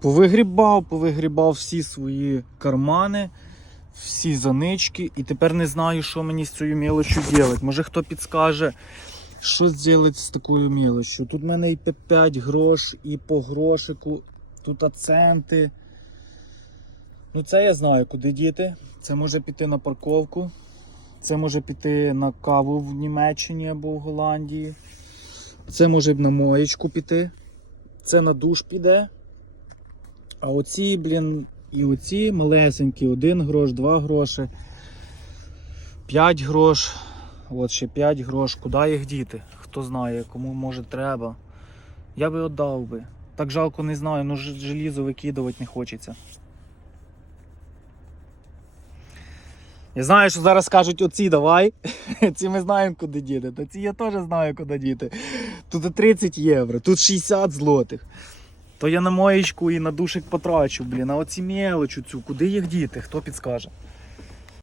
Повигрібав, повигрібав всі свої кармани, всі занички, і тепер не знаю, що мені з цією мілочю робити. Може хто підскаже, що зробити з такою мілочю. Тут в мене і 5 грош, і по грошику, тут акценти. Ну, це я знаю, куди діти. Це може піти на парковку. Це може піти на каву в Німеччині або в Голландії. Це може на моєчку піти. Це на душ піде. А оці, блін, і оці малесенькі, один грош, два гроші, п'ять грош, от ще п'ять грош. Куди їх діти? Хто знає, кому може треба. Я би віддав би. Так жалко не знаю, ну желізо викидувати не хочеться. Я знаю, що зараз кажуть оці давай. Ці ми знаємо, куди діти. Та ці я теж знаю, куди діти. Тут 30 євро, тут 60 злотих. То я на моєчку і на душик потрачу, блін. А оці мелочу цю, куди їх діти? Хто підскаже?